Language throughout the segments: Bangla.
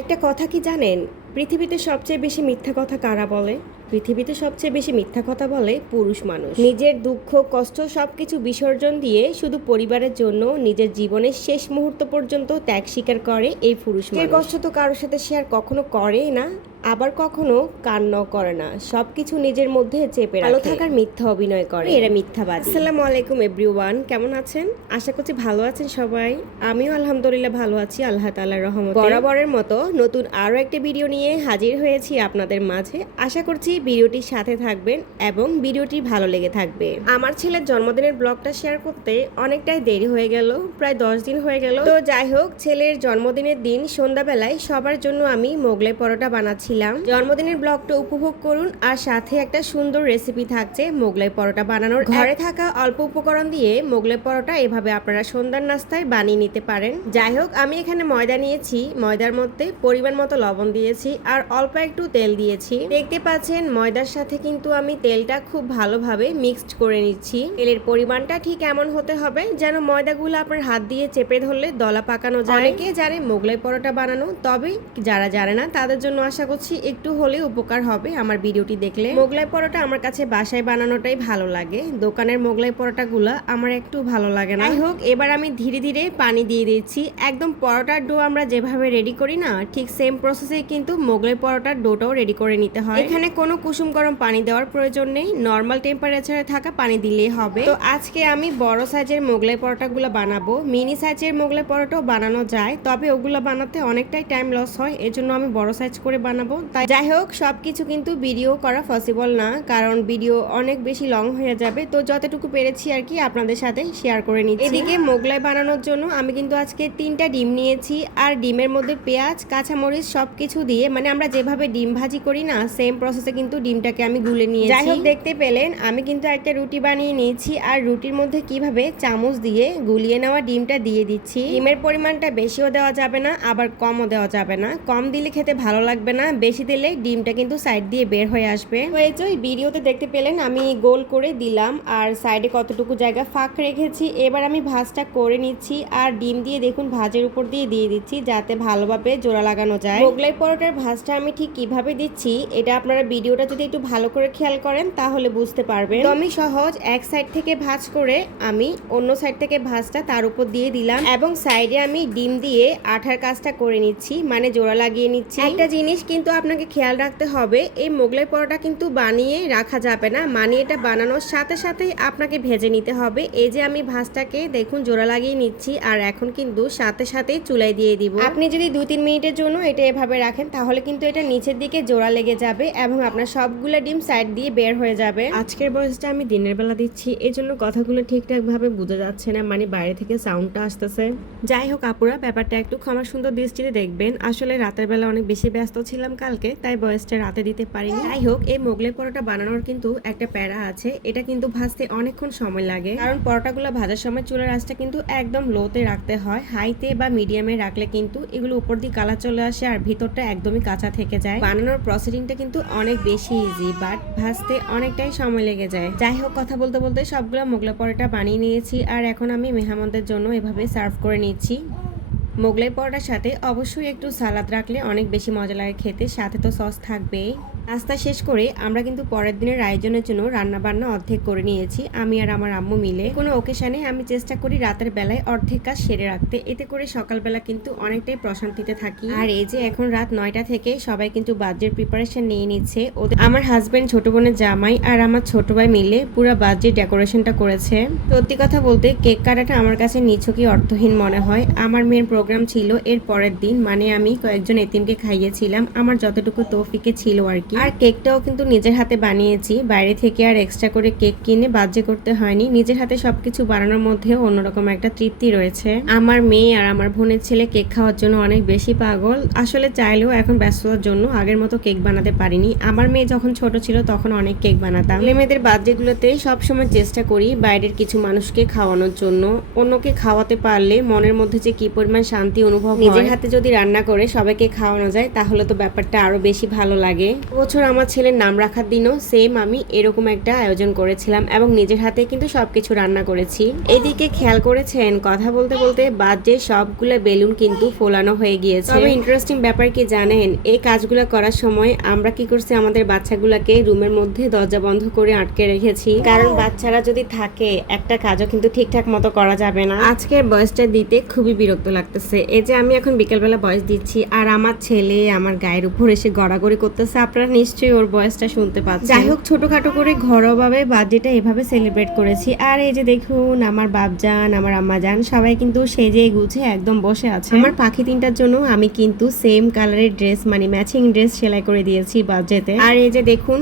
একটা কথা কি জানেন? পৃথিবীতে সবচেয়ে বেশি মিথ্যা কথা কারা বলে? পৃথিবীতে সবচেয়ে বেশি মিথ্যা কথা বলে পুরুষ মানুষ। নিজের দুঃখ কষ্ট সবকিছু বিসর্জন দিয়ে শুধু পরিবারের জন্য নিজের জীবনের শেষ মুহূর্ত পর্যন্ত ত্যাগ স্বীকার করে এই পুরুষ মানুষ। এর কষ্ট তো কারোর সাথে শেয়ার কখনো করেই না, আবার কখনো কান্নাও করে না, সবকিছু নিজের মধ্যে চেপে রাখে। ভালো থাকার মিথ্যা অভিনয় করে, এরা মিথ্যাবাদী। আসসালামু আলাইকুম এভরিওয়ান, কেমন আছেন? আশা করছি ভালো আছেন সবাই। আমিও আলহামদুলিল্লাহ ভালো আছি আল্লাহ তাআলার রহমতে। বরাবরের মতো নতুন আরো একটা ভিডিও নিয়ে হাজির হয়েছি আপনাদের মাঝে। আশা করছি ভিডিওটির সাথে থাকবেন এবং ভিডিওটি ভালো লেগে থাকবে। আমার ছেলের জন্মদিনের ব্লগটা শেয়ার করতে অনেকটাই দেরি হয়ে গেল, প্রায় 10 দিন হয়ে গেল। তো যাই হোক, ছেলের জন্মদিনের দিন সন্ধ্যাবেলায় সবার জন্য আমি মোগলাই পরোটা বানাচ্ছিলাম। জন্মদিনের ব্লগটা উপভোগ করুন, আর সাথে একটা সুন্দর রেসিপি থাকছে মোগলাই পরোটা বানানোর। ঘরে থাকা অল্প উপকরণ দিয়ে মোগলাই পরোটা এভাবে আপনারা সন্ধ্যার নাস্তায় বানিয়ে নিতে পারেন। যাই হোক, আমি এখানে ময়দা নিয়েছি, ময়দার মধ্যে পরিমাণ মতো লবণ দিয়েছি আর অল্প একটু তেল দিয়েছি। দেখতে পাচ্ছেন ময়দার সাথে কিন্তু আমি তেলটা খুব ভালোভাবে মিক্সড করে নিচ্ছি। তেলের পরিমাণটা ঠিক এমন হতে হবে যেন ময়দাগুলো আপনার হাত দিয়ে চেপে ধরলে দলা পাকানো যায়। অনেকে জানে মোগলাই পরোটা বানানো, তবে যারা জানে না তাদের জন্য আশা করছি একটু হলে উপকার হবে আমার ভিডিওটি দেখলে। মোগলাই পরোটা আমার কাছে বাসায় বানানোটাই ভালো লাগে, দোকানের মোগলাই পরোটাগুলো আমার একটু ভালো লাগে না। যাই হোক, এবার আমি ধীরে ধীরে পানি দিয়ে দিচ্ছি। একদম পরোটার ডো আমরা যেভাবে রেডি করি না, ঠিক সেম প্রসেসে কিন্তু মোগলাই পরোটার ডোটাও রেডি করে নিতে হয়। এখানে কোনো কুসুম গরম পানি দেওয়ার প্রয়োজন নেই, নর্মাল টেম্পারেচারে থাকা পানি দিলেই হবে। তো আজকে আমি বড় সাইজের মোগলাই পরোটাগুলো বানাবো। মিনি সাইজের মোগলাই পরোটাও বানানো যায়, তবে ওগুলো বানাতে অনেকটাই টাইম লস হয়, এজন্য আমি বড় সাইজ করে বানাবো। তাই যাই হোক, সবকিছু কিন্তু ভিডিও করা পসিবল না, কারণ ভিডিও অনেক বেশি লং হয়ে যাবে। তো যতটুকু পেরেছি আর কি আপনাদের সাথে শেয়ার করে নিচ্ছি। এদিকে মোগলাই বানানোর জন্য আমি কিন্তু আজকে 3টা ডিম নিয়েছি, আর ডিমের মধ্যে পেঁয়াজ কাঁচামরিচ সবকিছু দিয়ে, মানে আমরা যেভাবে ডিম ভাজি করি না, সেম প্রসেসে কিন্তু ডিমটাকে আমি গুলে নিয়েছি। যাই হোক, দেখতে পেলেন আমি কিন্তু একটা রুটি বানিয়ে নিয়েছি, আর রুটির মধ্যে কিভাবে চামচ দিয়ে গুলিয়ে নেওয়া ডিমটা দিয়ে দিচ্ছি। ডিমের পরিমাণটা বেশিও দেওয়া যাবে না, আবার কমও দেওয়া যাবে না। কম দিলে খেতে ভালো লাগবে না, বেশি দিলে ডিমটা কিন্তু সাইড দিয়ে বের হয়ে আসবে। তো এই যে ভিডিওতে দেখতে পেলেন আমি গোল করে দিলাম, আর সাইডে কতটুকু জায়গা ফাঁক রেখেছি। এবার আমি ভাজটা করে নিচ্ছি, আর ডিম দিয়ে দেখুন ভাজের উপর দিয়ে দিচ্ছি, যাতে ভালোভাবে জোড়া লাগানো যায়। মোগলাই পরোটার ভাজটা আমি ঠিক কিভাবে দিচ্ছি এটা আপনারা ভিডিওটা যদি একটু ভালো করে খেয়াল করেন তাহলে বুঝতে পারবেন। তো আমি সহজ এক সাইড থেকে ভাজ করে আমি অন্য সাইড থেকে ভাজটা তার উপর দিয়ে দিলাম, এবং সাইডে আমি ডিম দিয়ে আঠার কাজটা করে নিচ্ছি, মানে জোড়া লাগিয়ে নিচ্ছি। একটা জিনিস কিন্তু আপনাকে খেয়াল রাখতে হবে, এই মোগলাই পরোটা কিন্তু বানিয়ে রাখা যাবে না, মানে এটা বানানোর সাথে সাথেই আপনাকে ভেজে নিতে হবে। এই যে আমি ভাজটাকে দেখুন জোড়া লাগিয়ে নিচ্ছি, আর এখন কিন্তু সাথে সাথেই চুলায় দিয়ে দিব। আপনি যদি 2-3 মিনিটের জন্য এটা এভাবে রাখেন তাহলে কিন্তু এটা নিচের দিকে জোড়া লেগে যাবে এবং আপনার সবগুলো ডিম সাইড দিয়ে বের হয়ে যাবে। আজকের বয়সটা আমি দিনের বেলা দিচ্ছি, এই জন্য কথাগুলো ঠিকঠাক ভাবে বোঝা যাচ্ছে না, মানে বাইরে থেকে সাউন্ডটা আসতেছে। যাই হোক আপুরা, ব্যাপারটা একটু ক্ষমা সুন্দর দৃষ্টিতে দেখবেন। আসলে রাতের বেলা অনেক বেশি ব্যস্ত ছিলাম কালকে, তাই বয়সটা রাতে দিতে পারিনি। যাই হোক, এই মোগলাই পরোটা বানানোর কিন্তু একটা প্যারা আছে, এটা কিন্তু ভাজতে অনেকক্ষণ সময় লাগে, কারণ পরোটাগুলো ভাজার সময় চুলার আঁচটা কিন্তু একদম লোতে রাখতে হয়। হাইতে বা মিডিয়ামে রাখলে কিন্তু এগুলো উপর দিয়ে কালার চলে আসে আর ভিতরটা একদমই কাঁচা থেকে যায়। বানানোর প্রসেসিংটা কিন্তু অনেক বেশি ইজি, বাট ভাজতে অনেকটাই সময় লেগে যায়। যাই হোক, কথা বলতে বলতে সবগুলো মোগলাই পরোটা বানিয়ে নিয়েছি, আর এখন আমি মেহমানদের জন্য এভাবে সার্ভ করে নিচ্ছি। মোগলাই পরোটার সাথে অবশ্যই একটু সালাদ রাখলে অনেক বেশি মজা লাগে খেতে, সাথে তো সস থাকবেই। নাস্তা শেষ করে আমরা কিন্তু পরের দিনের আয়োজনের জন্য রান্না বান্না অর্ধেক করে নিয়েছি, আমি আর আমার আম্মু মিলে। কোনো ওকেশনে আমি চেষ্টা করি রাতের বেলায় অর্ধেক কাজ সেরে রাখতে, এতে করে সকালবেলা কিন্তু অনেকটাই প্রশান্তিতে থাকি। আর এই যে এখন রাত 9টা থেকে সবাই কিন্তু বার্থডের প্রিপারেশন নিয়ে নিচ্ছে। আমার হাজবেন্ড, ছোট বোনের জামাই আর আমার ছোট ভাই মিলে পুরো বার্থডে ডেকোরেশনটা করেছে। সত্যি কথা বলতে কেক কাটাটা আমার কাছে নিছকই অর্থহীন মনে হয়। আমার মেয়ের প্রোগ্রাম ছিল এর পরের দিন, মানে আমি কয়েকজন এতিমকে খাইয়েছিলাম আমার যতটুকু তৌফিকে ছিল আর কি। আর কেকটাও কিন্তু নিজের হাতে বানিয়েছি, বাইরে থেকে আর এক্সট্রা করে কেক কিনে বাজে করতে হয়নি। নিজের হাতে সবকিছু বানানোর মধ্যেও অন্যরকম একটা তৃপ্তি রয়েছে। আমার মেয়ে আর আমার বোনের ছেলে কেক খাওয়ার জন্য অনেক বেশি পাগল। আসলে চাইলেও এখন ব্যস্ততার জন্য আগের মতো কেক বানাতে পারিনি। আমার মেয়ে যখন ছোট ছিল তখন অনেক কেক বানাতাম। মেয়েদের বার্থডেগুলোতে সবসময় চেষ্টা করি বাইরের কিছু মানুষকে খাওয়ানোর জন্য। অন্যকে খাওয়াতে পারলে মনের মধ্যে যে কি পরিমাণ শান্তি অনুভব হয়। নিজের হাতে যদি রান্না করে সবাইকে খাওয়ানো যায় তাহলে তো ব্যাপারটা আরো বেশি ভালো লাগে। বছর আমার ছেলের নাম রাখার দিনও সেম আমি এরকম একটা আয়োজন করেছিলাম এবং নিজের হাতে কিন্তু সবকিছু রান্না করেছি। এদিকে খেয়াল করেছেন কথা বলতে বলতে বাজে সবগুলো বেলুন কিন্তু ফোলানো হয়ে গিয়েছে। তবে ইন্টারেস্টিং ব্যাপার কি জানেন, এই কাজগুলো করার সময় আমরা কি করছি, আমাদের বাচ্চাগুলোকে রুমের মধ্যে দরজা বন্ধ করে আটকে রেখেছি, কারণ বাচ্চারা যদি থাকে একটা কাজও কিন্তু ঠিকঠাক মতো করা যাবে না। আজকের বয়সটা দিতে খুবই বিরক্ত লাগতেছে। এই যে আমি এখন বিকেলবেলা বয়স দিচ্ছি আর আমার ছেলে আমার গায়ের উপর এসে গড়াগড়ি করতেছে। আপনারা নিশ্চয়ই ওর বয়সটা শুনতে পাচ্ছেন। যাই হোক, ছোটখাটো করে ঘরোয়াভাবে বার্থডেটা এভাবে সেলিব্রেট করেছি। আর এই যে দেখুন আমার বাপজান, আমার আম্মাজান সবাই কিন্তু সেজে গুছে একদম বসে আছে। আমার পাখি তিনটার জন্য আমি কিন্তু সেম কালারের ড্রেস মানে ম্যাচিং ড্রেস সেলাই করে দিয়েছি বার্থডেতে। আর এই যে দেখুন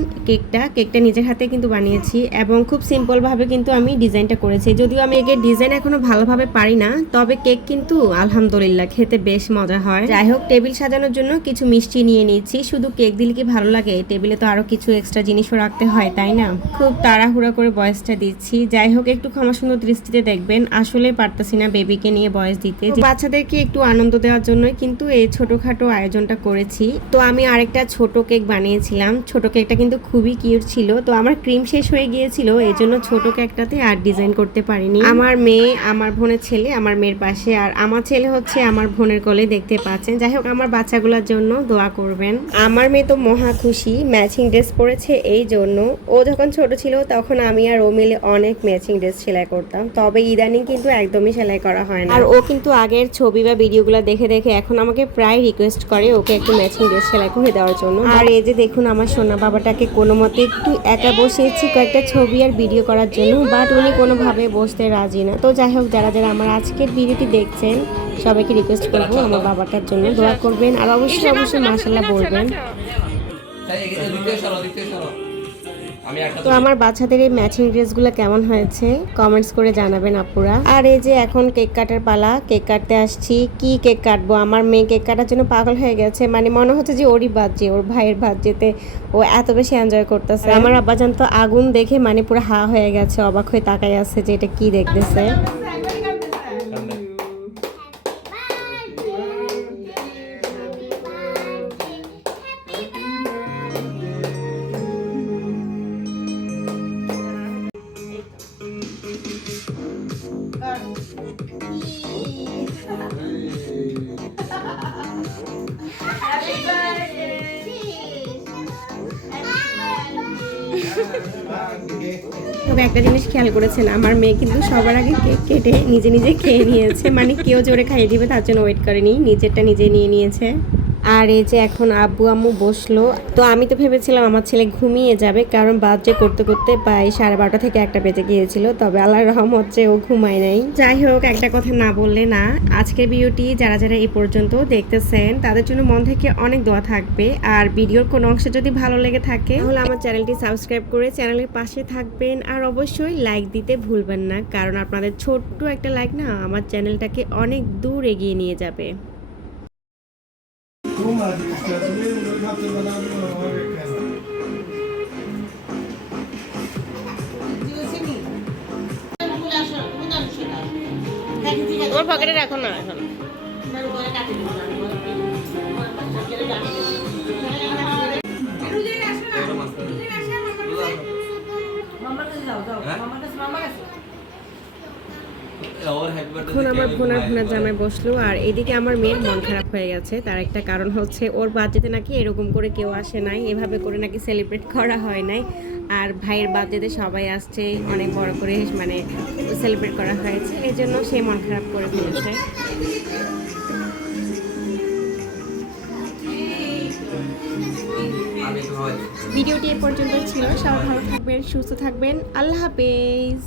কেকটা নিজের হাতে কিন্তু বানিয়েছি এবং খুব সিম্পল ভাবে কিন্তু আমি ডিজাইনটা করেছি। যদিও আমি একে ডিজাইন এখনো ভালোভাবে পারি না, তবে কেক কিন্তু আলহামদুলিল্লাহ খেতে বেশ মজা হয়। যাই হোক, টেবিল সাজানোর জন্য কিছু মিষ্টি নিয়ে নিয়েছি। শুধু কেক দিলে কি ভালো লাগে, টেবিলে তো আরো কিছু এক্সট্রা জিনিসও রাখতে হয়, তাই না? খুব তাড়াহুড়া করে বয়সটা দিচ্ছি। যাই হোক, একটু ক্ষমা সুন্দর দৃষ্টিতে দেখবেন, আসলে পারতাছি না বেবিকে নিয়ে বয়স দিতে। বাচ্চাদেরকে একটু আনন্দ দেওয়ার জন্য কিন্তু এই ছোটখাটো আয়োজনটা করেছি। তো আমি আরেকটা ছোট কেক বানিয়েছিলাম। ছোট কেকটা কিন্তু খুবই কিউট ছিল। তো আমার ক্রিম শেষ হয়ে গিয়েছিল, এই জন্য ছোট কেকটাতে আর ডিজাইন করতে পারিনি। আমার মেয়ে, আমার বোনের ছেলে আমার মেয়ের পাশে, আর আমার ছেলে হচ্ছে আমার বোনের কোলে, দেখতে পাচ্ছেন। যাই হোক, আমার বাচ্চাগুলোর জন্য দোয়া করবেন। আমার মেয়ে তো মহা খুশি, ম্যাচিং ড্রেস পরেছে এই জন্য। ও যখন ছোট ছিল তখন আমি আর ও মিলে অনেক ম্যাচিং ড্রেস সেলাই করতাম, তবে ইদানিং কিন্তু একদমই সেলাই করা হয় না। আর ও কিন্তু আগের ছবি বা ভিডিওগুলো দেখে দেখে এখন আমাকে প্রায় রিকোয়েস্ট করে ওকে একটু ম্যাচিং ড্রেস সেলাই করে দেওয়ার জন্য। আর এই যে দেখুন আমার সোনা বাবাটাকে কোনো মতে একটু একা বসিয়েছি কয়েকটা ছবি আর ভিডিও করার জন্য, বাট উনি কোনোভাবে বসতে রাজি না। তো যাই হোক, যারা যারা আমার আজকের ভিডিওটি দেখছেন সবাইকে রিকোয়েস্ট করবো আমার বাবাটার জন্য দোয়া করবেন আর অবশ্যই অবশ্যই মাশাআল্লাহ বলবেন। তো আমার বাচ্চাদের এই ম্যাচিং ড্রেসগুলো কেমন হয়েছে কমেন্টস করে জানাবেন আপুরা। আর এই যে এখন কেক কাটার পালা, কেক কাটতে আসছি। কি কেক কাটবো, আমার মেয়ে কেক কাটার জন্য পাগল হয়ে গেছে, মানে মনে হচ্ছে যে ওরই বাজে, ওর ভাইয়ের বাজেতে ও এত বেশি এনজয় করতেছে। আমার আব্বাজান তো আগুন দেখে মানে পুরো হা হয়ে গেছে, অবাক হয়ে তাকাই আছে যে এটা কি দেখতেছে। তবে একটা জিনিস খেয়াল করেছেন, আমার মেয়ে কিন্তু সবার আগে কেক কেটে নিজে নিজে খেয়ে নিয়েছে, মানে কেউ জোরে খাইয়ে দিবে তার জন্য ওয়েট করেনি, নিজেরটা নিজে নিয়ে নিয়েছে। আর এই যে এখন আব্বু আম্মু বসলো। তো আমি তো ভেবেছিলাম আমার ছেলে ঘুমিয়ে যাবে, কারণ বাজে করতে করতে প্রায় 12:30 থেকে 1টা বেজে গিয়েছিল, তবে আল্লাহর রহমত যে ও ঘুমায় নাই। যাই হোক, একটা কথা না বললে না, আজকের ভিডিওটি যারা যারা এই পর্যন্ত দেখতেছেন তাদের জন্য মন থেকে অনেক দোয়া থাকবে। আর ভিডিওর কোনো অংশ যদি ভালো লেগে থাকে তাহলে আমার চ্যানেলটি সাবস্ক্রাইব করে চ্যানেলের পাশে থাকবেন আর অবশ্যই লাইক দিতে ভুলবেন না, কারণ আপনাদের ছোট্ট একটা লাইক না আমার চ্যানেলটাকে অনেক দূর এগিয়ে নিয়ে যাবে। ওর পকেটে রাখো না এখন। এখন আমার বোনার ভুনার জামাই বসলো, আর এদিকে আমার মেয়ের মন খারাপ হয়ে গেছে। তার একটা কারণ হচ্ছে ওর বার্থডেতে নাকি এরকম করে কেউ আসে নাই, এভাবে করে নাকি সেলিব্রেট করা হয় নাই। আর ভাইয়ের বার্থডেতে সবাই আসছে, অনেক বড় করে মানে সেলিব্রেট করা হয়েছে, এই জন্য সে মন খারাপ করে ফেলেছে। ভিডিওটি এ পর্যন্ত ছিল। সবাই ভালো থাকবেন, সুস্থ থাকবেন। আল্লাহ হাফেজ।